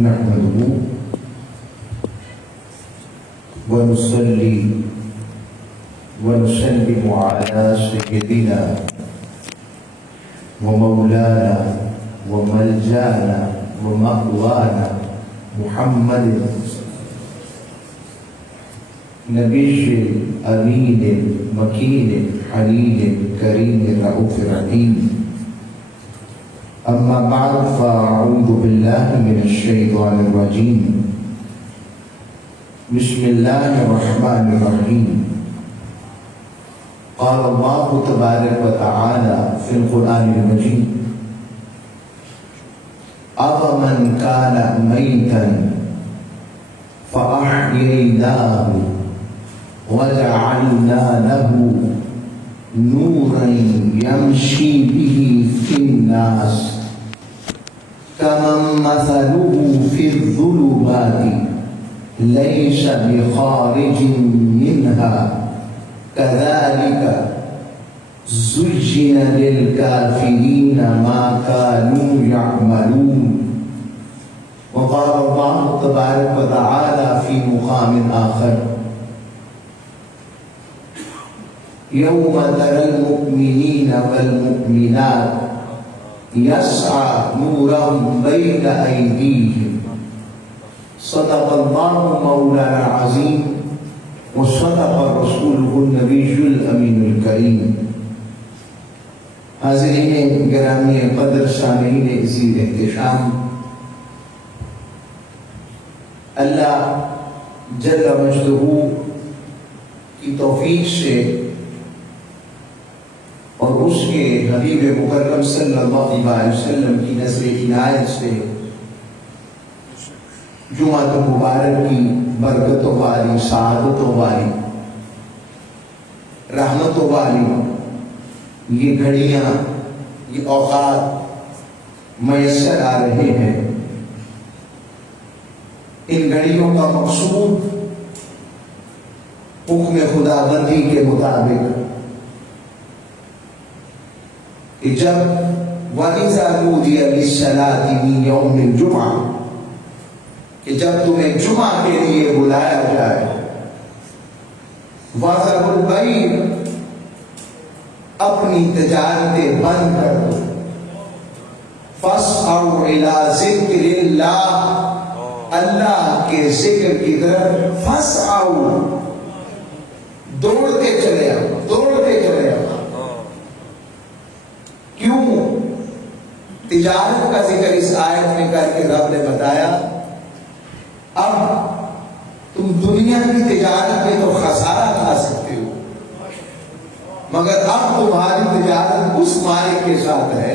نحمده ونصلي ونسلم على سيدنا ومولانا وملجانا ومأوانا محمد نبي أمين مكين حليم كريم رؤوف رحيم. أما بعد فأعوذ بالله من الشيطان الرجيم. بسم الله الرحمن الرحيم. قال الله تبارك وتعالى في القرآن المجيد: أَفَمَنْ كَانَ مَيْتًا فَأَحْيَيْنَاهُ وَجَعَلْنَا لَهُ نورا يمشي به في الناس كمن مثله في الظلمات ليس بخارج منها كذلك زين للكافرين ما كانوا يعملون. وقال الله تبارك وتعالى في مقام آخر: يوم ترى المؤمنين والمؤمنات يسعى نورهم بين أيديهم. صدق الله مولانا العظيم وصدق رسوله النبي الأمين الكريم. حاضرین گرامی قدر سامعین عزیز احتشام، اللہ جل مجدہ کی توفیق سے اور اس کے حبیب مکرم صلی اللہ علیہ وسلم کی نظر عنایت سے جمعہ مبارک کی برکتوں والی، سعادتوں والی، رحمتوں والی یہ گھڑیاں، یہ اوقات میسر آ رہے ہیں. ان گھڑیوں کا مقصود حکم خدا بندی کے مطابق کہ جب وَإِذَا نُودِيَ لِلصَّلَاةِ مِنْ يَوْمِ الْجُمْعَةِ کہ جب تمہیں جمعہ کے لیے بلایا جائے، وَذَرُوا الْبَيْعَ اپنی تجارتیں بند کر دو، فَاسْعَوْا إِلَىٰ ذِكْرِ اللَّهِ اللہ کے ذکر کی طرف فَاسْعَوْا دوڑتے چلے آؤ، دوڑتے چلے آؤ. کیوں تجارت کا ذکر اس آیت میں کر کے رب نے بتایا اب تم دنیا کی تجارت میں تو خسارہ کھا سکتے ہو، مگر اب تمہاری تجارت اس مالک کے ساتھ ہے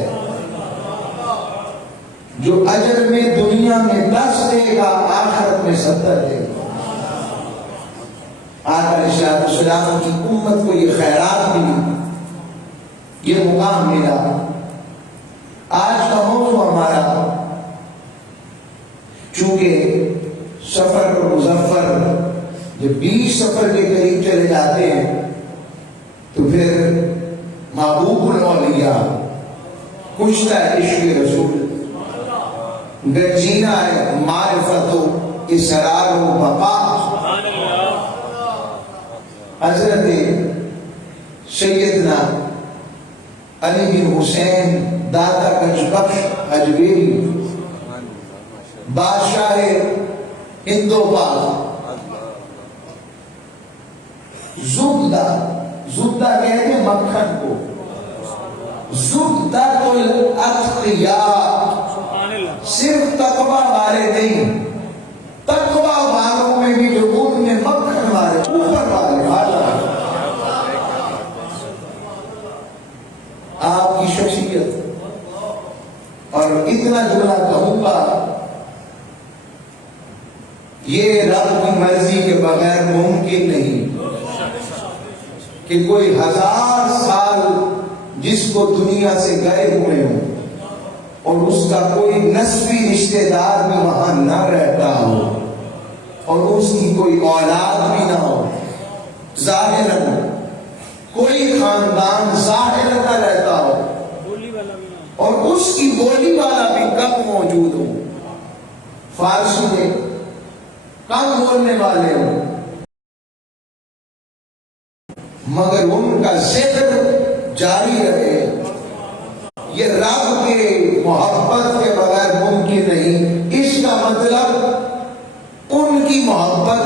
جو اجر میں دنیا میں 10 دے گا، آخرت میں 70 دے گا. آقا علیہ السلام کی امت کو یہ خیرات ملی، یہ مقام ملا. آج کا موضوع ہمارا چونکہ سفر اور مظفر جب 20 سفر کے قریب چلے جاتے ہیں تو پھر محبوب الاولیاء کشتہ عشق رسول گرجینا ہے معرفت و اسرار و بقا. حضرت سیدنا علی بن حسین داتا گنج بخش اجمیری بادشاہ ہند و پاک زبدہ کہتے ہیں مکھن کو، زبدۃ الاتقیاء صرف تقوی والے نہیں، تقوی والوں میں بھی جو ان میں مکھن والے اوپر والے آپ کی شخصیت. اور اتنا جملہ کہوں گا، یہ رب کی مرضی کے بغیر ممکن نہیں کہ کوئی 1000 سال جس کو دنیا سے گئے ہوئے ہوں اور اس کا کوئی نسبی رشتہ دار بھی وہاں نہ رہتا ہو اور اس کی کوئی اولاد بھی نہ ہو، ظاہراً کوئی خاندان ظاہر نہ رہتا ہو اور اس کی بولی والا بھی کم موجود ہو، فارسی کے کم بولنے والے ہوں، مگر ان کا ذکر جاری رہے، یہ رب کے محبت کے بغیر ممکن نہیں۔ اس کا مطلب ان کی محبت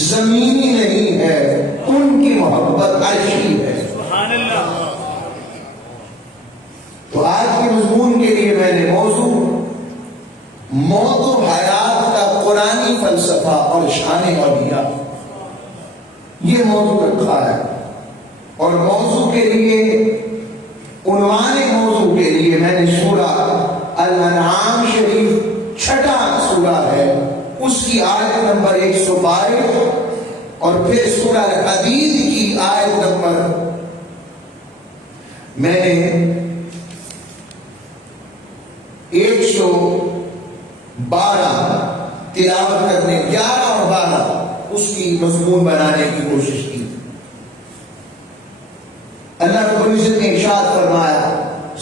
زمینی نہیں ہے، ان کی محبت عرشی ہے۔ سبحان اللہ۔ تو آج کے مضمون کے لیے میں نے موضوع موت و حیات کا قرآنی فلسفہ اور شان اولیاء یہ موضوع رکھا ہے، اور موضوع کے لیے عنوان موضوع کے لیے میں نے سورہ الانعام شریف چھٹا سورہ ہے اس کی آیت نمبر 122 اور پھر سورہ حدید کی آیت نمبر میں نے 112 تلاوت کرنے 11 اور 12 اس کی مضمون بنانے کی کوشش کی۔ اللہ رب العزت نے ارشاد فرمایا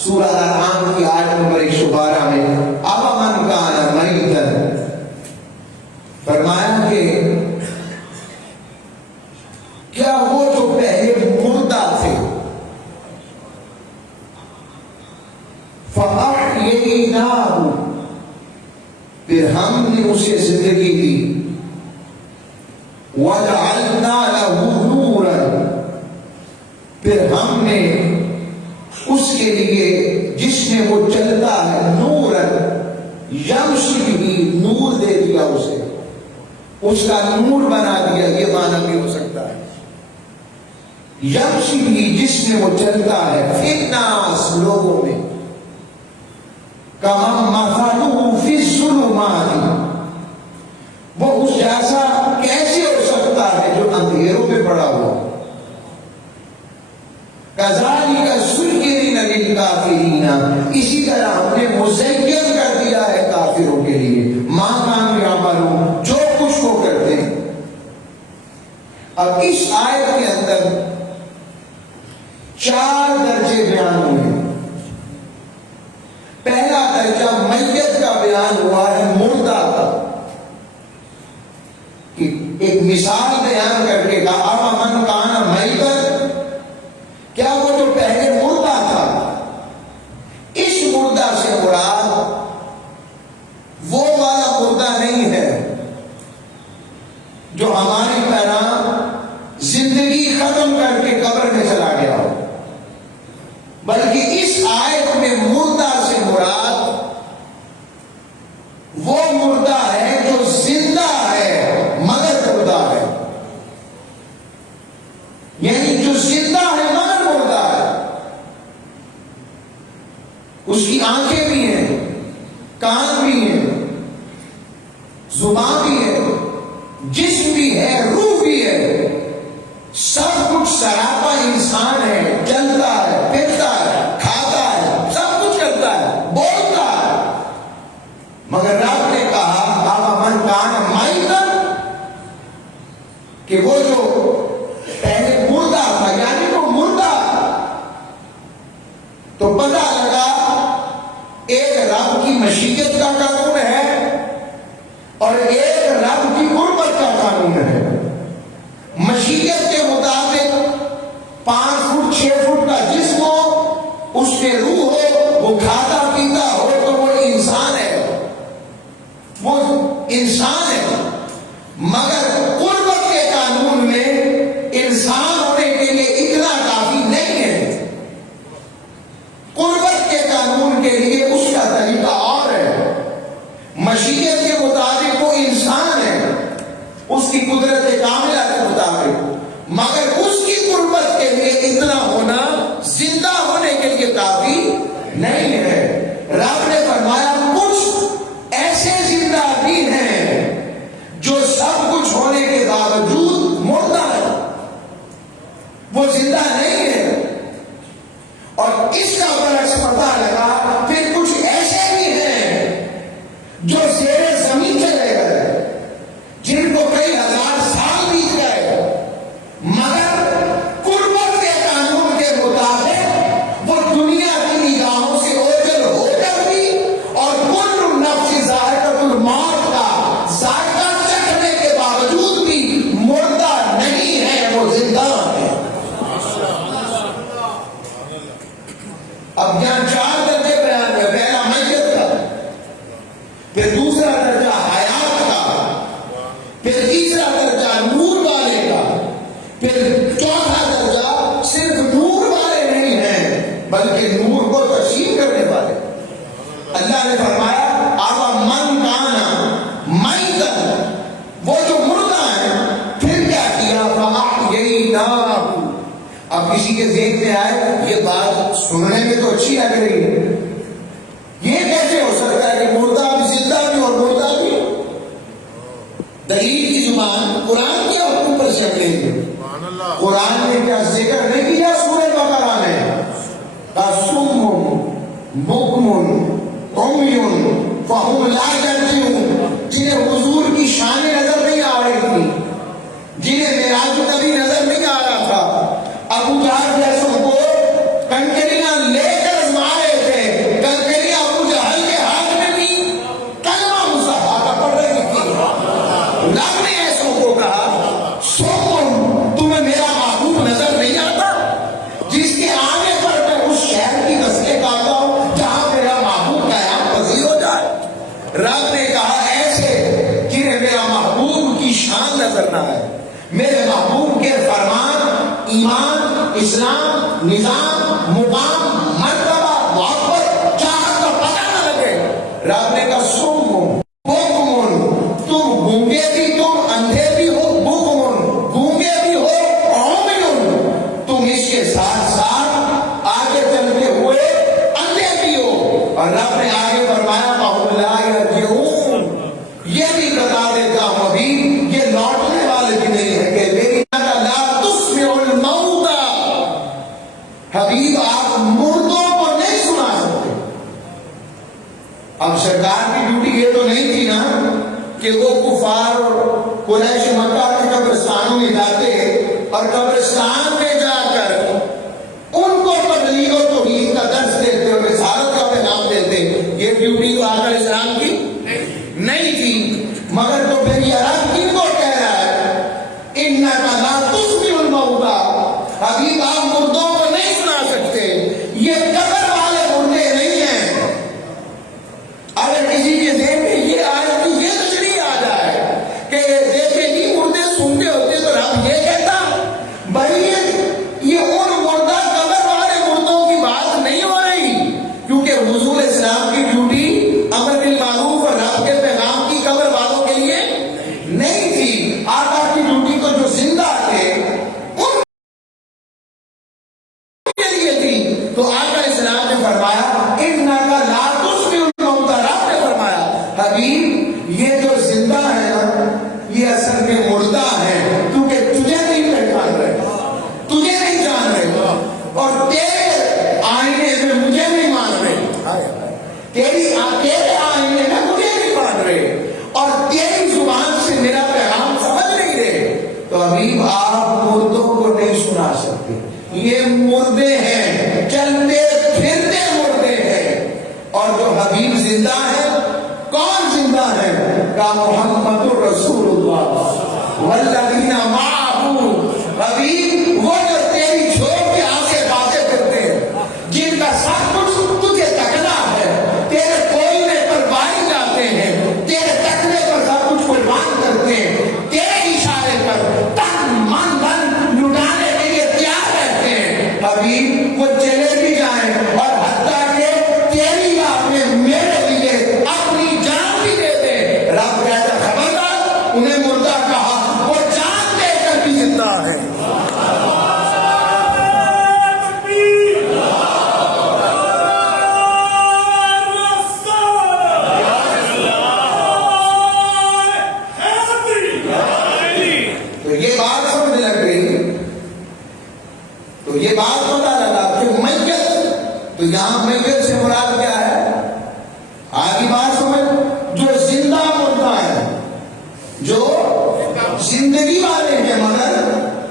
سورہ الانعام کی آیت نمبر 112 میں اومن کان میتن، فرمایا کہ کیا وہ جو پہلے مردہ تھے فَأَحْيَيْنَاهُ پھر ہم نے اسے زندگی دی، وَجَعَلْنَا لَهُ نُورًا پھر ہم نے اس کے لیے جس میں وہ چلتا ہے نورًا یمشی بھی نور دے دیا، اسے اس کا نور بنا دیا، یہ معنی بھی ہو سکتا ہے۔ یمشی بھی جس میں وہ چلتا ہے فی الناس لوگوں میں، کَمَثَلُهُ فِی الظُّلُمَاتِ وہ اس جیسا کیسے ہو سکتا ہے جو اندھیروں میں پڑا ہوا۔ کَذَلِکَ زُیِّنَ لِلْکَافِرِینَ اسی طرح ہم نے مزین کر دیا ہے کافروں کے لیے مَا کَانُوا یعملون جو کچھ وہ کرتے ہیں۔ اب اس آیت کے اندر 4 درجے بیان ہوئے۔ پہلا درجہ میت کا بیان ہوا ہے، مردہ کا، کہ ایک مثال بیان کر کے کہا اومن کان میتن کیا وہ جو پہلے مردہ تھا، اس مردہ سے مراد وہ والا مردہ نہیں ہے جو ہماری طرح زندگی ختم کر کے قبر میں چلا گیا ہو، بلکہ اس آیت میں مردہ سے مراد وہ مردہ ہے جو زندہ ہے مگر مردہ ہے، یعنی جو زندہ ہے مگر مردہ ہے، اس کی آنکھیں بھی ہیں، کان بھی ہیں، زبان بھی ہے، جسم بھی ہے، روح بھی ہے، سب کچھ سراپا انسان ہے، چلتا ہے، پھرتا ہے، کھاتا ہے، سب کچھ کرتا ہے، بولتا ہے، مگر رب نے کہا اومن کان میتن کہ وہ جو پہلے مردہ تھا، یعنی وہ مردہ، تو پتہ لگا ایک رب کی مشیت کا قانون ہے اور ایک رب کی قربت کا قانون ہے۔ مشیت کے مطابق 5 فٹ 6 فٹ کا جسم ہو، اس میں روح ہو، وہ کھاتا پیتا ہو تو وہ انسان ہے، وہ انسان ہے، مگر قربت کے قانون میں انسان ہونے کے لیے اتنا کافی نہیں ہے، قربت کے قانون کے لیے اس کا طریقہ اور ہے۔ مشیت کے مطابق وہ انسان ہے اس کی قدرت کاملہ کے مطابق، مگر اس کی قربت کے لیے اتنا ہونا زندہ ہونے کے لیے کافی نہیں ہے۔ رب نے فرمایا کچھ ایسے زندہ بھی ہیں جو سب کچھ ہونے کے باوجود مردہ ہے، وہ زندہ نہیں ہے، اور اس کا برعکس پتہ لگا پھر کچھ ایسے بھی ہیں جو زیر زمین اللہ نے فرمایا اب من کانا میتن، وہ جو مردہ ہے پھر کیا کیا، فَأَحْيَيْنَاهُ۔ اب کسی کے ذہن میں آئے یہ بات سننے میں تو اچھی لگ رہی ہے، یہ کیسے ہو سکتا ہے کہ مردہ بھی زندہ بھی اور مردہ بھی؟ دلیل کی زبان قرآن کے حکم پر چلے گی۔ قرآن نے کیا ذکر نہیں کیا سورہ بقرہ میں، صم بکم عمی فہم لا یرجعون، جنہیں حضور کی شان نظر نہیں آ رہی تھی، جنہیں معراج النبی نظر نہیں آ رہا تھا، ابو جہل جیسوں کو کنکریاں لے کر مارے تھے، کنکریاں ابو جہل کے ہاتھ میں بھی کلمہ مصححہ کا پڑھ رہی تھی۔ رب نے ایسوں کو کہا صم، تمہیں میرا محبوب نظر نہیں آتا، جس کے آنے پر میں اس شہر کی نسلیں کاٹتا ہوں جہاں میرا محبوب قیام پذیر ہو جائے۔ رب نے کہا ایسے جنہیں میرا محبوب کی شان نظر نہ آئے، میرے محبوب کے فرمان، ایمان، اسلام، نظام، مقام، مرتبہ، محبت، چاہت کا پتہ نہ لگے۔ رب نے کہا صم بکم، تم گونگے بھی، تم اندھے بھی ہو، بکم گونگے بھی ہو، عمی تم اس کے ساتھ ساتھ آگے چلتے ہوئے اندھے بھی ہو۔ اور رب نے آگے فرمایا فَهُمْ لَا يَرْجِعُونَ، یہ بھی بتا دیتا ہوں ابھی یہ لوٹنے والے بھی نہیں ہے کہ میری لا تسمع الموتى، حبیب آپ مردوں کو نہیں سنا سکتے۔ اب سرکار کی ڈیوٹی یہ تو نہیں تھی نا کہ وہ کفار اور قریش مکہ کے قبرستانوں میں جاتے اور قبرستان میں جا کر ان کو تبلیغ و توحید کا درس دیتے اور رسالت کا پیغام دیتے، یہ ڈیوٹی تو آقا اسلام کی نہیں تھی۔ مگر تو پھر یہ رب کن کو کہہ رہا ہے اِنَّكَ لَا تُسْمِعُ الْمَوْتَى، حبیب آپ مردوں کو نہیں سنا سکتے، یہ قبر والے مردے نہیں ہیں۔ اگر کسی کے ذہن میں یہ آئے کہ یہ تشریح آ جائے کہ دیکھیں جی مردے سنتے ہوتے تو رب یہ کہتا بھائی یہ ان مردہ قبر والے مردوں کی بات نہیں ہو رہی، کیونکہ حضور اسلام کی ڈیوٹی امر بالمعروف اور رب کے پیغام کی قبر والوں کے لیے نہیں تھی، آقا کی ڈیوٹی تو جو زندہ تھے ان کے لیے تھی۔ تو آقا اسلام نے فرمایا اِنَّكَ لَا تُسْمِعُ الْمَوْتَى، رب نے فرمایا حبیب یہ جو زندہ ہے نا یہ اصل میں مردہ ہے، کیونکہ تجھے نہیں پہچان رہے، تجھے نہیں جان رہے، اور تیرے آئینے میں مجھے نہیں مان رہے، تیرے آئینے میں مجھے نہیں مان رہے، اور تیری زبان سے میرا پیغام سمجھ نہیں رہے۔ تو حبیب آپ مردوں کو نہیں سنا سکتے، یہ مردے ہیں، چلتے پھرتے مردے ہیں۔ اور جو حبیب زندہ ہے، کون زندہ ہے؟ کا محمد الرسول اللہ والذین معہ، حبیب وہ جو تیری جھوٹ کے آسے پاسے پھرتے ہیں، جن کا سب کچھ تجھے تکنا ہے، تیرے بولنے پر بائی جاتے ہیں، تیرے تکنے پر سب کچھ قربان کرتے ہیں، تیرے اشارے پر تن من دھن لٹانے کے لیے تیار رہتے ہیں، حبیب وہ چلے بھی جائیں اور حتیٰ کہ تیری راہ میں میرے لیے اپنی جان بھی دے دیں، رب کہتا خبردار انہیں مردہ کہا، وہ جان دے کر بھی زندہ ہے۔ تو یہ بات سمجھ لگ گئی، تو یہ بات پتا لگا کہ میت، تو یہاں میت سے مراد کیا ہے؟ آگے بات سمجھ، جو زندہ مردہ ہے، جو زندگی والے ہیں مگر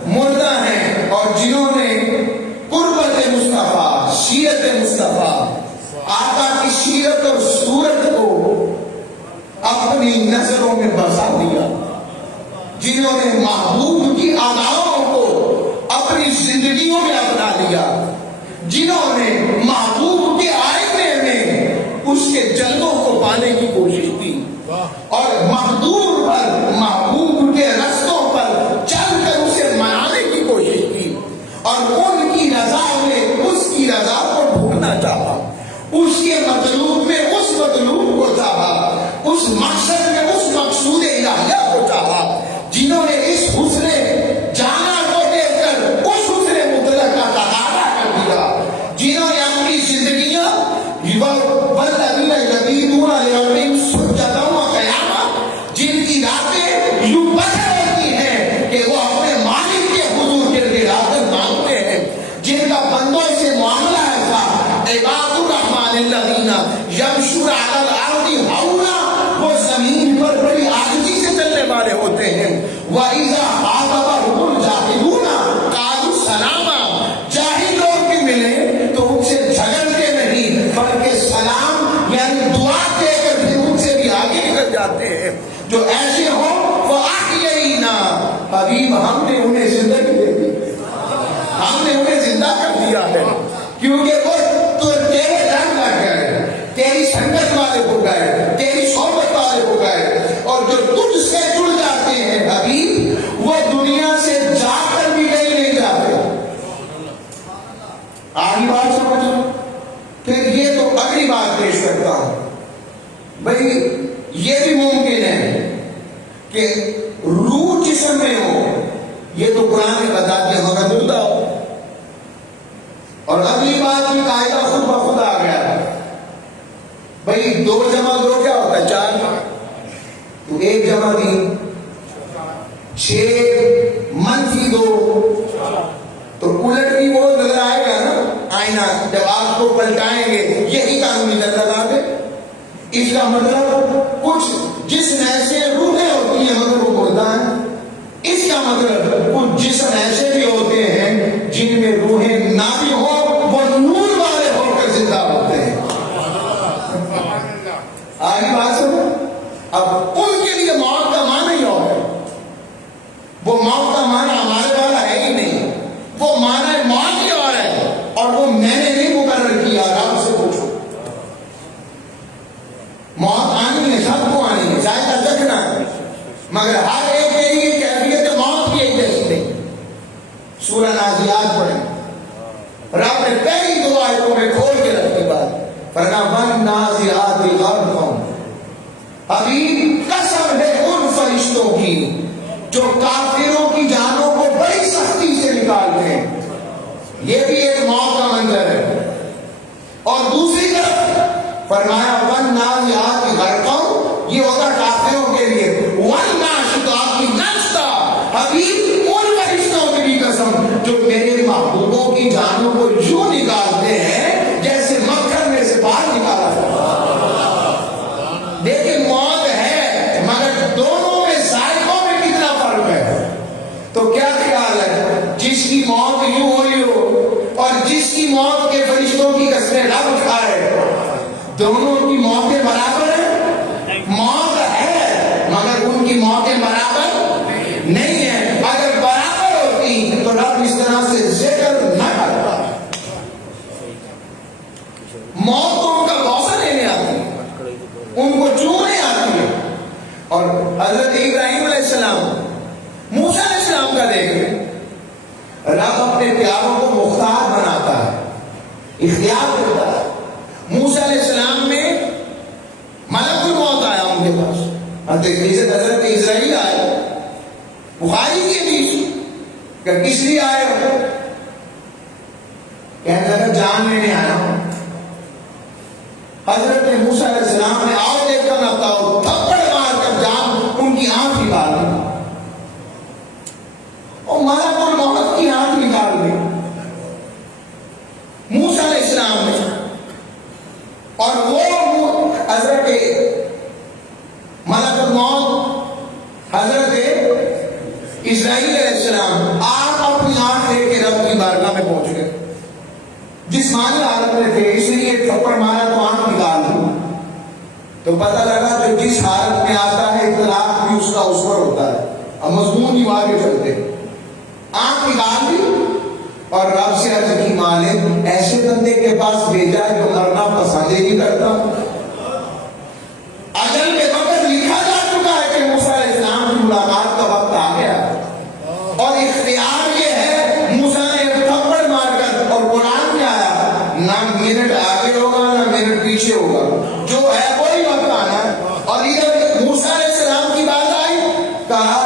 مردہ ہیں، اور جنہوں نے قربت مصطفیٰ، سیرت مصطفیٰ، آقا کی سیرت اور صورت کو اپنی نظروں میں بسا دیا، جنہوں نے محبوب کی اداؤں کو اپنی زندگیوں میں اپنا لیا، جنہوں نے محبوب کے آئینے میں اس کے جلووں کو پانے کی کوشش کی، اور محدود پر محبوب کے رستوں پر چل کر اسے منانے کی کوشش کی، اور ان کی رضا میں اس کی رضا کو ڈھونڈنا چاہا، اس کے مطلوب میں اس کو یمشون علی الارض ہونا، وہ زمین پر بڑی عاجزی سے چلنے والے ہوتے ہیں. وَإِذَا خَاطَبَهُمُ الْجَاهِلُونَ قَالُوا سَلَامًا، جاہل لوگ بھی ملے تو ان سے جھگڑتے نہیں بلکہ سلام یعنی دعا دے کر پھر ان سے بھی آگے نکل جاتے ہیں. جو ایسے ہوں فَأَحْيَيْنَا، حبیب ہم نے انہیں زندگی دے دی، ہم نے انہیں زندہ کر دیا ہے، کیونکہ وہ تو تیرے رنگ لگ گئے، تیری سنگت والے ہو گئے، تیری صحبت والے ہو گئے. اور جو تجھ سے جڑ جاتے ہیں حبیب، وہ دنیا سے جا کر بھی کہیں نہیں جاتے. آگے بات سمجھو. پھر یہ تو اگلی بات پیش کرتا ہوں. بھئی یہ بھی ممکن ہے کہ روح جسم میں ہو، یہ تو قرآن نے بتا دیا مگر مردہ ہو. اور اگلی بات کی قاعدہ خود بخود آ گیا. بھئی 2 جمع 2 کیا ہوتا ہے؟ 4. تو 1 جمع 3 6 منفی 2. تو الٹ بھی وہ نظر آئے گا نا آئینہ، جب آپ کو پلٹائیں گے یہی قانونی نظر لگا دے. اس کا مطلب کچھ جسم ایسے روحیں ہوتی ہیں مگر وہ مردہ ہیں. اس کا مطلب کچھ جسم ایسے بھی ہوتے ہیں جن میں روحیں نہ بھی ہو، وہ نور والے ہو کر زندہ ہوتے ہیں. آگے بات سنو. اب ان کے لیے موت کا معنی ہی اور ہے. وہ موت کا معنی ہمارے والا ہے ہی نہیں، وہ معنی موت ہی اور ہے. اور وہ میں نے نہیں مقرر کیا، رب سے پوچھو. موت آنی ہے، سب کو آنی ہے، ذائقہ چکھنا ہے، مگر ہر ایک کے لیے کیفیت موت کی ایک جیسی نہیں. سورہ نازیات پڑھیں، رب نے پہلی 2 آیتوں میں کھول کے رکھی بات. وَالنَّازِعَاتِ غَرْقًا، ابھی قسم ہے ان فرشتوں کی جو کافروں کی جانوں کو بڑی سختی سے نکالتے ہیں. یہ بھی ایک موت کا منظر ہے. اور دوسری طرف فرمایا وَالنَّازِعَاتِ غَرْقًا، یہ ہوگا کافروں کے لیے. وَالنَّاشِطَاتِ نَشْطًا، حبیب ان فرشتوں کی بھی قسم جو میرے محبوبوں کی جانوں کو یوں نکالتے ہیں جیسے مکھن میں سے باہر نکالا جاتا. لیکن موت ہے مگر دونوں میں ذائقوں میں کتنا فرق ہے. تو کیا خیال ہے، جس کی موت یوں ہوئی ہو اور جس کی موت کے فرشتوں کی قسمیں رب اٹھائے، دونوں کی موتیں برابر ہیں؟ موت ہے مگر ان کی موتیں برابر نہیں ہیں. اگر برابر ہوتی تو رب اس طرح سے ذکر نہ کرتا. موت تو ان کا بوسہ لینے آتی ہے، ان کو چومنے آتی ہے. اور حضرت ابراہیم علیہ السلام، موسیٰ علیہ السلام کا دیکھ لیں، رب اپنے پیاروں کو مختار بناتا ہے، اختیار دیتا ہے. موسیٰ علیہ السلام میں ملک الموت آیا ان کے پاس، حضرت اسرائیل آئے، بخاری کی حدیث کہ کس لیے آئے ہو؟ کہنے لگا جان لینے آیا ہوں. حضرت موسیٰ علیہ السلام نے آؤ دیکھ کر رکھتا ہو تھپڑ مار کر جان ان کی آنکھ نکال دی اور ملک الموت کی آنکھ نکال دی موسیٰ علیہ السلام نے. اور وہ حضرت ملک الموت حضرت اسرائیل علیہ السلام آپ اپنی آنکھ لے کے رب کی بارگاہ میں پہنچ گئے. جسمانی حالت میں تھے، اس لیے تھپڑ مارا تو آنکھ نکال دوں. تو پتہ لگا جو جس حالت میں آتا ہے اطلاق بھی اس کا اس پر ہوتا ہے. اب مضمون ہی آگے چلتے، آنکھ نکال دی اور رب سے عرض کی مالک ایسے بندے کے پاس بھیجا جو مرنا پسند ہی نہیں کرتا. اجل میں وقت لکھا جا چکا ہے کہ موسیٰ علیہ السلام کی ملاقات کا وقت آ گیا اور اختیار یہ ہے. موسیٰ نے تھپڑ مار کر، اور قرآن میں آیا نہ منٹ آگے ہوگا نہ منٹ پیچھے ہوگا، جو ہے وہی وقت آنا ہے. اور ادھر موسیٰ علیہ السلام کی بات آئی، کہا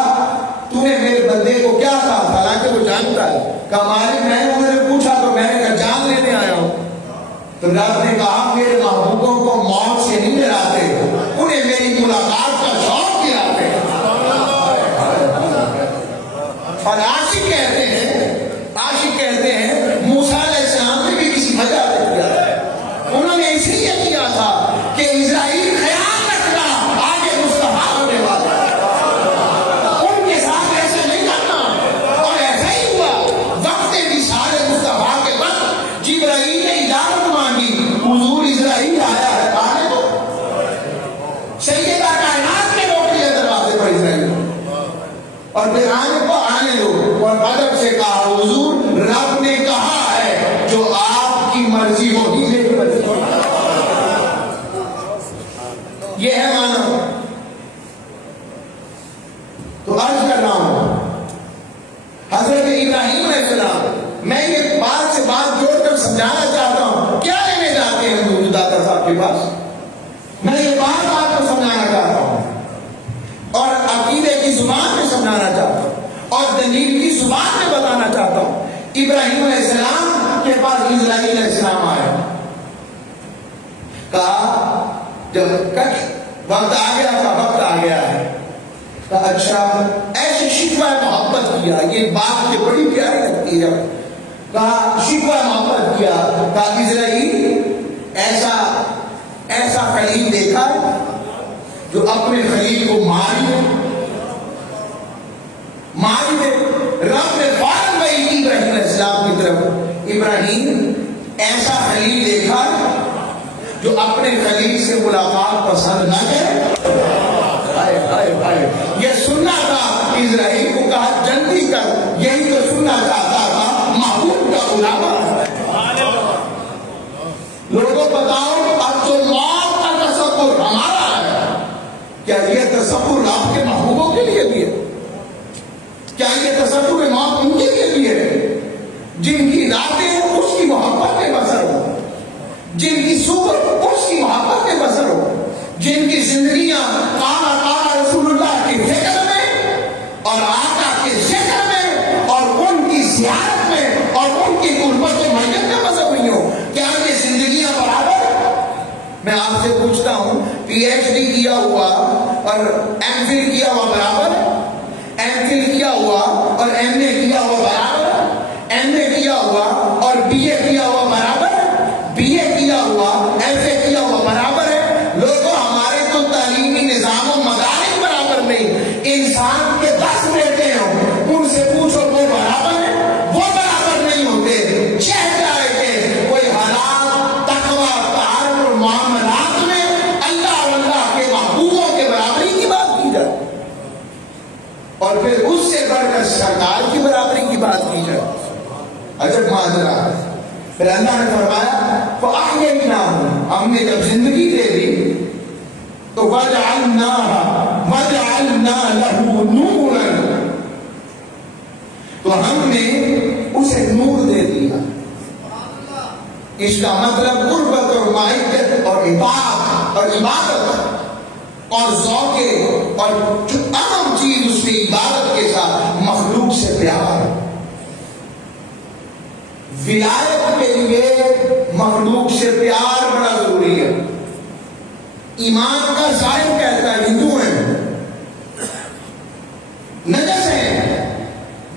تو نے میرے بندے کو کیا کہا، حالانکہ وہ جانتا ہے. کہا مالک میں نے انہوں نے پوچھا تو میں نے کہا جان لینے آیا ہوں. تو رب نے کہا میرے محبوبوں کو موت سے نہیں ڈراتے، انہیں میری ملاقات کا شوق دلاتے. اور عاشق کہتے ہیں موسیٰ علیہ السلام نے بھی کسی وجہ سے کیا. انہوں نے اس لیے کیا تھا کہ اسرائیل خیال رکھنا آگے مصطفیٰ ہونے والا ہے، ان کے ساتھ ایسے نہیں کرنا۔ اور ایسا ہی ہوا، وقت وصال مصطفیٰ کے وقت جبرائیل نے اجازت مانگی، حضور اسرائیل آیا ہے، آنے دو۔ سیدہ کائنات نے روک لیا دروازے پر اسرائیل، اور پھر آنے کو آنے دو، اور ادب سے کہا حضور رب نے کہا ہے جو آپ کی مرضی ہوگی میری مرضی ہوگی۔ یہ ہے معنی۔ تو عرض کر رہا ہوں حضرت ابراہیم علیہ السلام، میں یہ بات سے بات جوڑ کر سمجھانا چاہتا ہوں، کیا لینے جاتے ہیں حضور داتا صاحب کے پاس؟ میں یہ بات آپ کو سمجھانا چاہتا ہوں، اور عقیدے کی زبان میں سمجھانا چاہتا ہوں، اور دلیل کی زبان میں بتانا چاہتا ہوں۔ ابراہیم علیہ السلام کے پاس اسرائیل علیہ السلام آیا، کہا جب وقت آ گیا تھا، وقت آ گیا ہے، کہا اچھا ایسے شکوہ محبت کیا، یہ بات کے بڑی پیاری لگتی ہے، کہا شکوہ محبت کیا، کہا اسرائیل ایسا خلیل دیکھا ہے جو اپنے خلیل کو مار دے۔ رب نے فوراً وحی کی ابراہیم علیہ السلام کی طرف، ابراہیم ایسا خلیل دیکھا جو اپنے خلیل سے ملاقات پسند نہ کرے؟ یہ سننا تھا اسرائیل کو، کہا جلدی کر، یہی تو سننا چاہتا تھا محبوب کا غلامہ۔ لوگوں بتاؤ اب تو موت کا تصور ہمارا ہے، کیا یہ تصور آپ کے محبوبوں کے لیے بھی ہے؟ کیا یہ تصور موت ان کے لیے بھی ہے جن کی راتیں اس کی محبت میں بسر ہو، جن کی صبح اس کی محبت میں بسر ہو، جن کی زندگیاں قال رسول اللہ کی فکر میں اور آقا کے ذکر میں اور ان کی زیارت میں اور ان کی قربت و محبت میں بسر ہوئی ہو؟ کیا یہ زندگیاں برابر؟ میں آپ سے پوچھتا ہوں، پی ایچ ڈی کیا ہوا اور ایم فل کیا ہوا برابر ہے؟ ایم فل کیا ہوا اور ایم اے کیا ہوا برابر ہے؟ ایم اے کیا ہوا اور بی اے کیا ہوا برابر ہے؟ بی اے کیا ہوا ایف اے کیا ہوا برابر ہے؟ لوگوں ہمارے تو تعلیمی نظام و مدارس برابر نہیں، انسان کے 10 بیٹے ہوں ان سے پوچھو وہ برابر ہے؟ وہ برابر نہیں ہوتے۔ چہرہ ہے کہ کوئی حالات تقوی تعارف اور معاملات میں اللہ اور اللہ کے محبوبوں کے برابری کی بات کی جائے، اور پھر اس سے بڑھ کر سرکار کی برابری کی بات کی جائے، عجب ماجرا ہے۔ پھر اللہ نے فرمایا فَأَحْيَيْنَاهُ، ہم نے جب زندگی دے دی تو وَجَعَلْنَا لَهُ نُورًا، تو ہم نے اسے نور دے دیا۔ اس کا مطلب قربت اور معیت اور اطاعت اور عبادت اور ذوق اور جو اہم چیز اس نے عبادت کے ساتھ مخلوق سے پیار۔ ولایت کے لیے مخلوق سے پیار بڑا ضروری ہے۔ ایمان کا ظاہر کہتا ہے ہندو ہیں، نجس ہیں،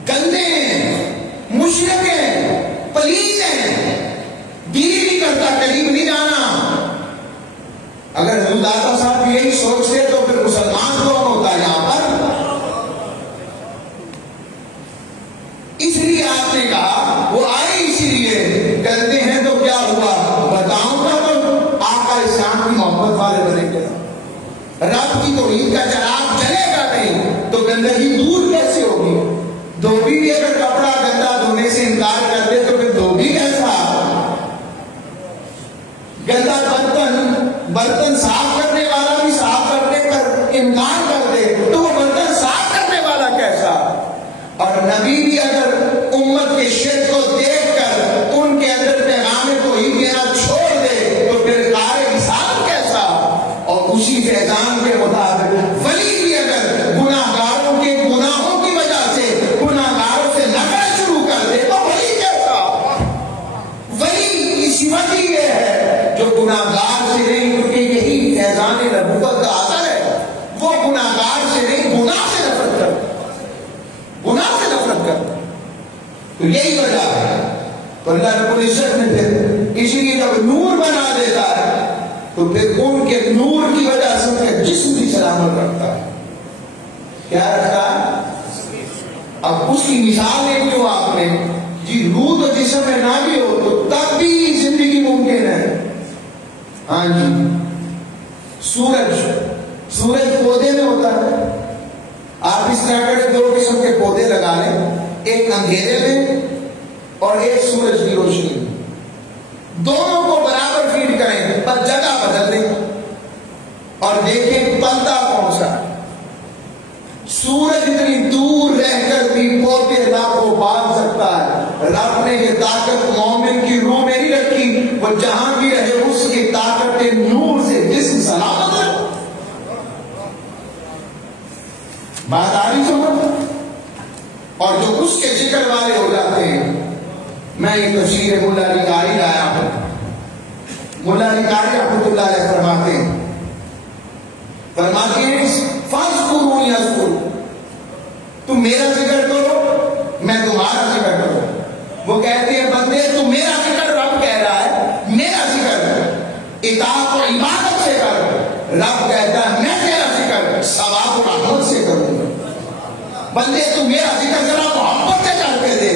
گندے ہیں، مشرک ہیں، پلیز ہیں، بیوی نہیں کرتا، قریب نہیں جانا۔ اگر حضور داتا صاحب یہی سوچتے تو پھر مسلمان کون ہوتا ہے یہاں پر؟ اس لیے آپ نے کہا وہ آئے اسی لیے، کرتے ہیں تو کیا ہوا بتاؤں گا، تو آقا اسلام کی محبت والے بنے گا، رب کی توحید کا چراغ جلے گا نہیں تو گندگی دور کیسے ہوگی؟ دھوبی بھی اگر کپڑا گندا دھونے سے انکار کر دے تو پھر دھوبی کیسا؟ گندا برتن صاف کرنے والا بھی صاف کرنے پر انکار کر دے تو وہ برتن صاف کرنے والا کیسا؟ اور نبی بھی اگر امت کے شرک کو دیکھ کر ان کے اندر پیغام توحید دینا چھوڑ دے تو پھر قارئ رسالت کیسا؟ اور اسی فیضان کے مطابق ولی بھی اگر گناہگاروں کے گناہوں کی وجہ سے گناہگاروں سے لڑنا شروع کر دے تو ولی کیسا؟ ولی کی صفت ہی یہ ہے جو گناہگار سے نہیں، کیونکہ یہی فیضان نبوت کا اثر ہے، وہ گناہگار سے نہیں گناہ سے نفرت کرتا، گناہ سے نفرت کرتا۔ تو یہی وجہ ہے، تو اللہ رب العزت نے پھر اسی لیے جب نور بنا دیتا ہے تو تو پھر ان کے نور کی وجہ سے ان کا جسم بھی سلامت رکھتا ہے. کیا رکھتا ہے؟ اب اس کی مثال دیکھ لو آپ نے جی، روح تو جسم میں نہ بھی ہو تو تب بھی زندگی ممکن ہے. ہاں جی، سورج پودے میں ہوتا ہے. آپ اس طرح کرے 2 قسم کے پودے لگا لیں، ایک اندھیرے میں اور ایک سورج کی روشنی میں. دونوں کو برابر فیڈ کریں پر جگہ بدل دیں اور دیکھیں پلتا کون سا. سورج اتنی دور رہ کر بھی پودے رب کو پال سکتا ہے. رب نے یہ طاقت مومن کی روح میں نہیں رکھی، وہ جہاں بھی رہے اس کی طاقت نور سے جسم سلامت ہے. بات آ رہی سمجھ؟ اور جو اس کے ذکر والے ہو جاتے ہیں. میں یہ تفسیر مولا علی قاری لایا ہوں. مولا علی قاری رحمۃ اللہ علیہ فرماتے ہیں فَاذْكُرُونِي أَذْكُرْكُمْ، تم میرا ذکر کرو میں تمہارا ذکر کروں. وہ کہتے ہیں بندے تم میرا ذکر، رب کہہ رہا ہے میرا ذکر اطاعت و عبادت سے کر. رب کہتا ہے میں تیرا ذکر ثواب و رحمت سے کروں گا. بندے تم میرا ذکر ذرا محبت سے کر کے دے.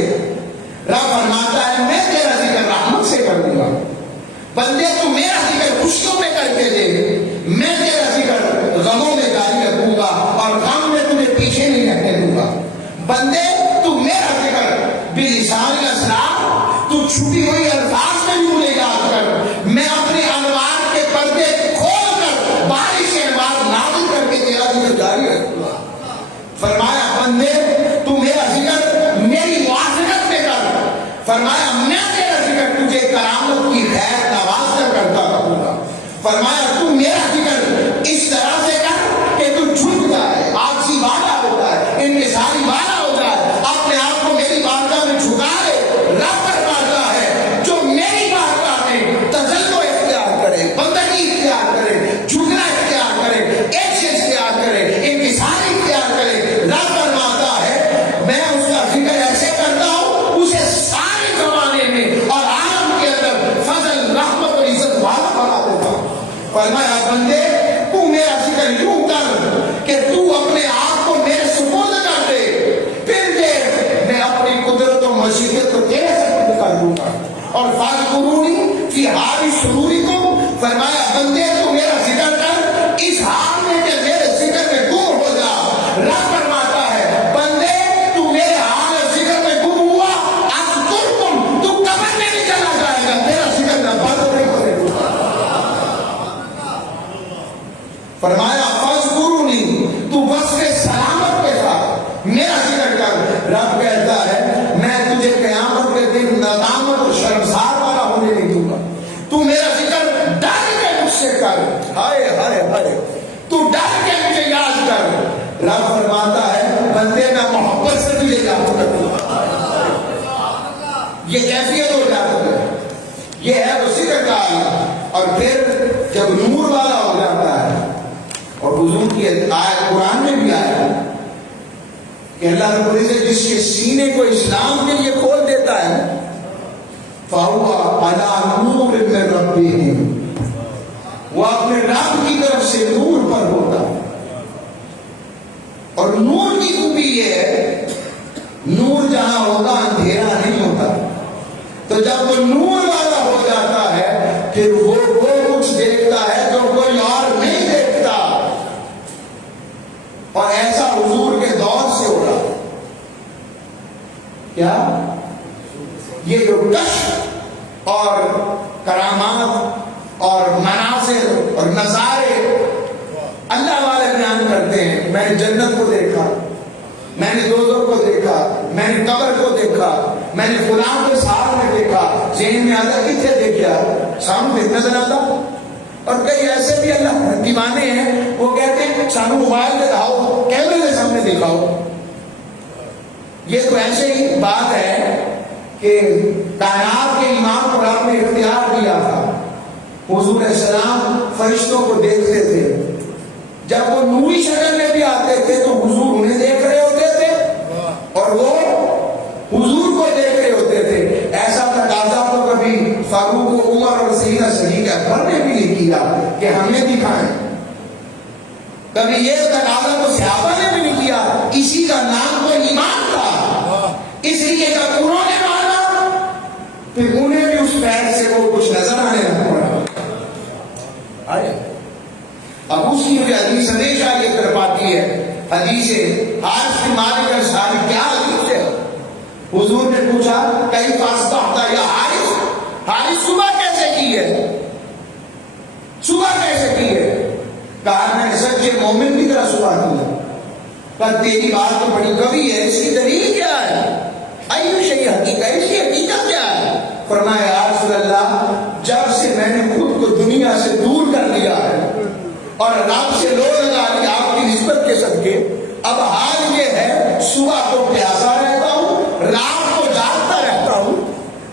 رب فرماتا ہے میں تیرا ذکر رحمت سے کروں گا. بندے تم میرا ذکر خوشیوں میں کر کے دے، میں تیرا ذکر غموں میں جاری رکھوں گا اور غم میں تمہیں پیچھے نہیں رکھنے دوں گا. بندے تو میرا ذکر بلسان اسرار، تو چھپی ہوئی الفاظ میں بھی مجھے یاد کر. میں اپنے انوار کے پردے کھول کر بارش انوار نازل کر کے تیرا ذکر جاری رکھوں گا. فرمایا بندے تو میرا ذکر میری موافقت میں کر. فرمایا میں تیرا ذکر تجھے کرامت کی خیر نواز کر کرتا رہوں گا. فرمایا تو میرا ذکر اس طرح سے کر کہ تو جھک جائے، عاجزی والا ہوتا ہے، انکساری والا ہو جائے، اپنے آپ کو میری بارگاہ میں جھکائے. رب فرماتا ہے جو میری بارگاہ میں تذلل اختیار کرے، بندگی اختیار کرے، جھکنا اختیار کرے، عجز اختیار کرے، انکساری اختیار کرے، رب فرماتا ہے میں اس کا ذکر ایسے کرتا ہوں اسے سارے زمانے میں اور عالم کے اندر فضل رحمت اور عزت والا بنا دیتا ہوں. فرمایا بندے تو میرا ذکر یوں کر کہ تو اپنے آپ کو میرے سپرد کر دے، پھر دے میں اپنی قدرت و مشیت کو تیرے سپرد کر دوں گا. اور فاذکرونی فی حال سرورکم، فرمایا بندے تو میرا ذکر کر اس حال میں کہ میرے ذکر میں گم ہو جا. رب فرماتا ہے بندے تو میرے حال ذکر میں گم ہوا، اذکرکم تو قبر میں بھی چلا جائے گا، تیرا ذکر میں بند نہیں کرے گا. فرمایا فاذکرونی تو وصف سلامت کے ساتھ میرا ذکر کر. رب کہتا ہے میں تجھے قیامت کے دن ندامت اور شرمسار والا ہونے نہیں دوں گا. تو میرا ذکر ڈر کے مجھ سے کر، ہائے ہائے ہائے تو ڈر کے مجھے یاد کر. رب فرماتا ہے بندے میں محبت سے تجھے یاد کروں گا. یہ کیفیت ہو جاتی ہے، یہ ہے وہ ذکر کا عالم. اور پھر جب نور والا ہو جاتا ہے، اور حضور کی آیت قرآن میں بھی آیا کہ اللہ رب العزت جس کے سینے کو اسلام کے لیے کھول دیتا ہے فَهُوَ عَلَىٰ نُورٍ مِّن رَبِّهِ، وہ اپنے رب کی طرف سے نور پر ہوتا ہے. اور نور کی خوبی یہ ہے نور جہاں ہوگا اندھیرا نہیں ہوتا. تو جب وہ نور والا ہو جاتا ہے پھر وہ کچھ دیکھتا ہے جو کوئی اور نہیں دیکھتا. اور ایسا حضور کے دور سے ہو رہا. کیا یہ جو کشف اور کرامات اور مناظر اور نظارے اللہ والے بیان کرتے ہیں، میں نے جنت کو دیکھا، میں نے دوزخ کو دیکھا، میں نے قبر کو دیکھا، میں نے فلاں کے ساتھ میں دیکھا، ذہن میں آتا کتنے دیکھا سامنے نظر آتا. اور کئی ایسے بھی اللہ دیوانے ہیں وہ کہتے ہیں سانو موبائل میں دکھاؤ، کیمرے کے سامنے دکھاؤ. یہ تو ایسے ہی بات ہے کہ کائنات کے امام کو رب نے اختیار دیا تھا. حضور علیہ السلام فرشتوں کو دیکھتے تھے، جب وہ نوری شکل میں بھی آتے تھے تو حضور انہیں دیکھ رہے ہوتے تھے اور وہ حضور کو دیکھ رہے ہوتے تھے. ایسا تقاضا تو کبھی فاروق و عمر اور سیدنا صدیق اکبر نے بھی نہیں کیا کہ کہ ہمیں دکھائیں. کبھی یہ تقاضا تو صحابہ نے بھی نہیں کیا. اسی کا نام تو ایمان تھا. اس لیے جب انہوں نے مانا پھر انہیں بھی اس پیر سے وہ کچھ نظر آنے لگا. اب اس کی مجھے حدیث ہمیشہ یہ کر پاتی ہے. حدیث حارث بن مالک انصاری کیا حدیث ہے؟ حضور نے پوچھا کئی فاصلہ ہوتا یا حارث صبح کیسے کی ہے؟ صبح کیسے کی ہے؟ کہا میں نے سچے مومن کی طرح صبح کی ہے. پر تیری بات تو بڑی کبھی ہے، اس کی دلیل کیا ہے؟ ایو شیء حقیقت، اس کی حقیقت کیا ہے؟ فرمایا یا رسول اللہ جب سے میں نے خود کو دنیا سے دور کر لیا ہے اور رب سے لو لگا لیا آپ کی نسبت کے صدقے، اب حال یہ ہے صبح کو پیاسا رہتا ہوں، رات کو جاگتا رہتا ہوں،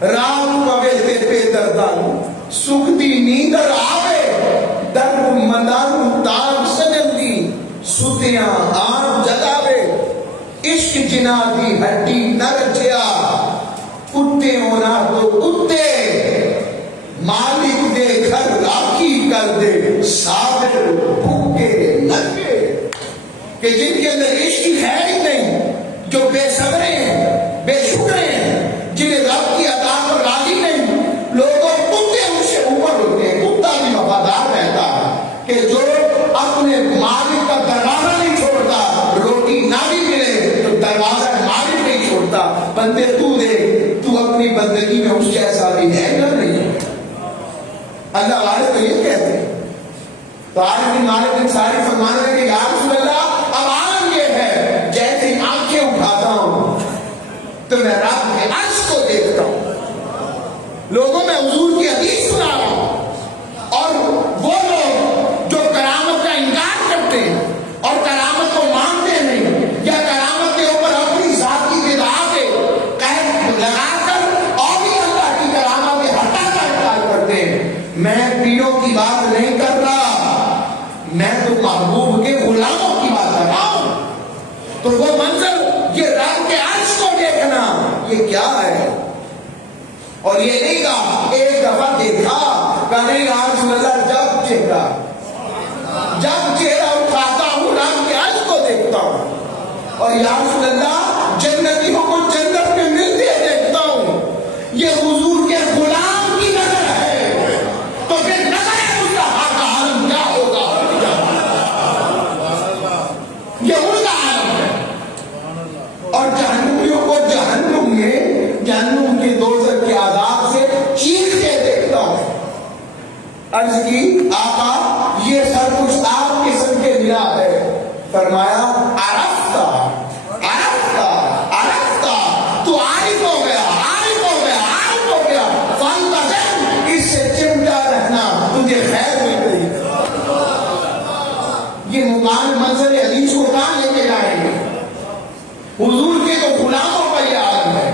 رات کو ویلتے پہ دردا ہوں، سکھتی نیندر آوے درد مندان تان سجندی ستیاں آن جگاوے عشق جنا دی ہڈی نہ رچیا کتے ہونا تو کتے مالک دے گھر راکھی کر دے صابر بھوکے ننگے. کہ جن کے اندر عشق ہے ہی نہیں، جو بے صبرے ہیں، بے شکرے ہیں، جنہیں رب کی عطا پر راضی نہیں، لوگوں کتے ان سے اوپر ہوتے ہیں. کتا بھی وفادار رہتا ہے کہ جو اپنے مالک کا دروازہ نہیں چھوڑتا، روٹی نہ بھی ملے تو دروازہ مالک نہیں چھوڑتا. بندے تو دے، تو اپنی بندگی میں اس جیسا بھی ہے یا نہیں ہے؟ اللہ والے تو یہ کہتے ہیں. تو آج بھی مالک انصاری فرمانے لگے یا رسول اللہ اب عالم یہ ہے جیسے آنکھیں اٹھاتا ہوں تو میں رب کے عرش کو دیکھتا ہوں. لوگوں میں حضور کی حدیث سنا رہا ہوں، اور وہ لوگ جو کرامت کا انکار کرتے ہیں اور کرامت کو مانتے نہیں یا کرامت کے اوپر اپنی ذاتی بدعات قید لگا کر اور بھی اللہ کی کرامت کے ہٹا کا انکار کرتے ہیں. میں پیروں کی بات نہیں کر رہا، میں تو محبوب کے غلاموں کی بات کر رہا ہوں. تو وہ منظر یہ رب کے عرش کو دیکھنا یہ کیا ہے؟ اور یہ نہیں کہا ایک دفعہ دیکھا کہ نہیں یا رسول اللہ جب چہرہ اٹھاتا ہوں رب کے عرش کو دیکھتا ہوں، اور یا رسول اللہ جنتیوں کو جنت میں ملتے دیکھتا ہوں. یہ حضور کے غلام کی نظر ہے، تو پھر نظر مصطفیٰ کا عالم کیا ہوگا؟ یہ ان کا عالم ہے. اور جہنمیوں کو جہنم میں جہنم کے دوزخ کے عذاب سے چیختے دیکھتا ہوں. عرض کی آقا یہ سب کچھ آپ کے سب کے ملا ہے. فرمایا عرفتا عرفتا عرفتا، تو عارف ہو گیا عارف ہو گیا عارف ہو گیا. فانتظر، اس سے چمٹا رہنا تجھے خیر مل گئی. یہ مقام منظر حدیث کو کہاں لے کے جائیں گے؟ حضور کے تو غلاموں کا یہ عالم ہے،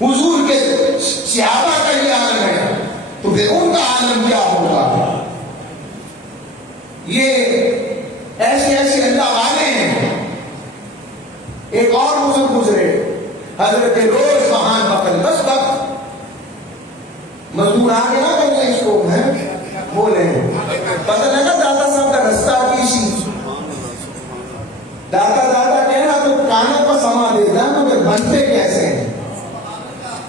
حضور کے صحابہ کا یہ عالم ہے، تو پھر ان کا عالم کیا ہوگا؟ یہ ایسے ایسے اللہ والے ہیں. ایک اور بزرگ گزرے حضرت روز بہان بقل، بس وقت مضمون آ گیا بولے اس کو ہے بولے پتہ لگا دادا صاحب کا رستہ کیسی. دادا کہنا تو کانوں پر سما دیتا مگر بنتے کیسے ہیں،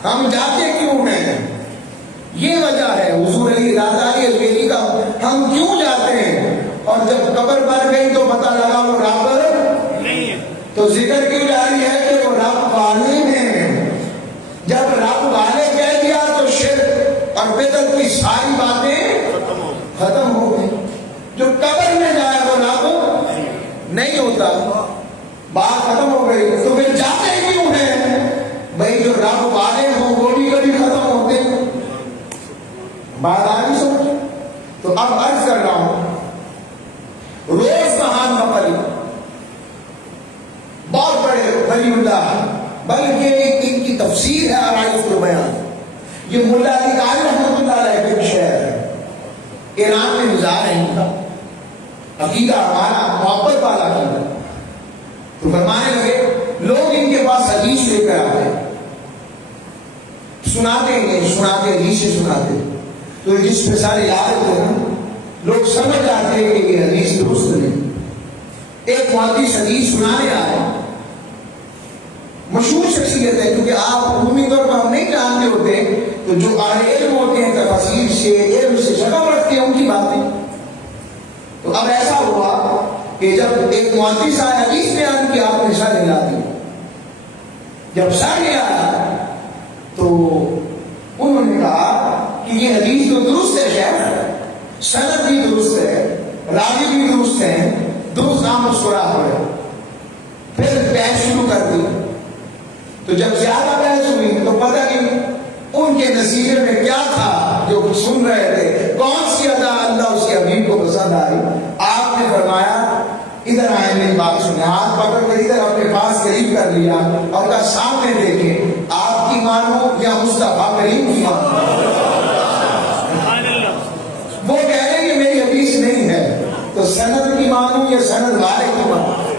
ہم جاتے کیوں ہیں؟ یہ وجہ ہے حضور علی دادا علی الویلی کا ہم کیوں جاتے ہیں. اور جب قبر بن گئی تو پتہ لگا وہ رب نہیں ہے، تو ذکر کیوں جاری ہے کہ وہ رب والے ہیں. جب رب والے کہہ دیا تو شرک اور بدعت کی ساری باتیں ختم ہو گئی. جو قبر میں جائے وہ رب نہیں ہوتا، بات ختم ہو گئی. تو پھر جاتے کیوں ہیں؟ بھائی جو رب والے ہوں وہ بھی کبھی ختم ہوتے ہیں. بات آ نہیں سمجھ. تو اب عرض کر رہا ہوں روز بہان بقل بہت بڑے ولی اللہ، بلکہ ان کی تفسیر ہے عرائض البیان. یہ ملا علی قاری رحمۃ اللہ علیہ کے شعر ہے، ایران میں مزار ہے ان کا. عقیدہ ہمارا محبت والا عقیدہ. تو فرمانے لگے لوگ ان کے پاس حدیث لے کر آتے، سناتے حدیث سے سناتے. تو جس پہ سارے یاد ہوتے ہیں لوگ سمجھ جاتے ہیں کہ یہ حدیث درست نہیں. ایک محدث حدیث سنانے آئے، مشہور شخصیت ہے، کیونکہ آپ عمومی طور پر ہم نہیں جانتے ہوتے، تو جو اہل علم ہوتے ہیں تفاسیر سے علم سے شغف رکھتے ہیں ان کی باتیں. تو اب ایسا ہوا کہ جب ایک محدث آئے حدیث بیان کی، آپ نے سر ہلا دی. جب سر ہلایا تو انہوں نے کہا کہ یہ حدیث تو درست ہے شیخ، سند بھی درست ہے، راوی بھی درست ہے، درست نام مسکرا ہوئے. پھر بحث شروع کر دی. تو جب زیادہ بحث ہوئی تو پتہ نہیں ان کے نصیحے میں کیا تھا جو کچھ سن رہے تھے، کون سی ادا اللہ اس کے حبیب کو پسند آئی. آپ نے فرمایا ادھر آئے، میری بات سنیں. ہاتھ پکڑ کر ادھر اپنے پاس قریب کر لیا اور کہا سامنے دیکھیں، آپ کی مانو یا مصطفیٰ کریم کی مانو. وہ کہہ رہے ہیں کہ میری حدیث نہیں ہے، تو سند کی مانو یا سند والے کی مانو،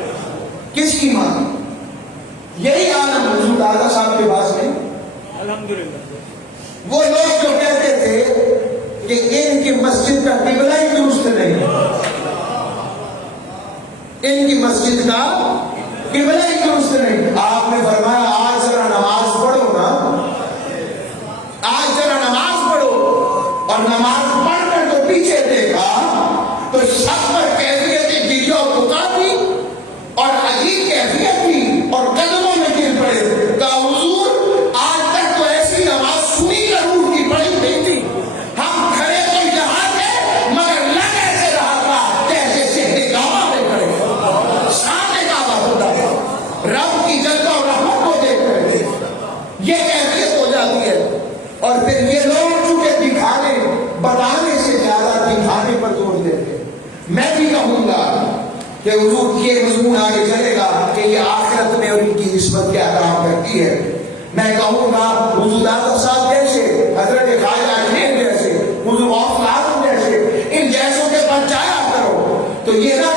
کس کی مانو؟ یہی عالم حضور دادا صاحب کے پاس نہیں. الحمدللہ وہ لوگ جو کہتے تھے کہ ان کی مسجد کا قبلہ ہی درست نہیں، ان کی مسجد کا قبلہ ہی درست نہیں، آپ نے فرمایا آج ذرا نماز پڑھو نا، آج ذرا نماز پڑھو. اور نماز پڑھ کر تو پیچھے دیکھا تو سب پر کیفیت ویڈیو پکا تھی اور عجیب کیفیت تھی اور قدموں میں گر پڑے. کہا حضور آج تک تو ایسی نماز سنی ضرور کی پڑھی نہیں تھی، ہم کھڑے تو یہاں تھے مگر لگ ایسے رہا تھا جیسے سیدھے کعبہ میں کھڑے، سامنے کعبہ ہوتا تھا، رب کی جلوہ اور رحمت کو دیکھ رہے تھے. یہ کیفیت ہو جاتی ہے. اور پھر یہ لوگ چونکہ دکھانے بتانے سے زیادہ دکھانے پر زور دیتے. میں بھی کہوں گا کہ حضور یہ مضمون آگے چلے گا کہ یہ آخرت میں اور ان کی نسبت کیا کام کرتی ہے. میں کہوں گا حضور دادا صاحب جیسے، حضرت خواجہ اجمیر جیسے، حضور غوث اعظم جیسے، ان جیسوں کے پاس جایا کرو تو یہ نہ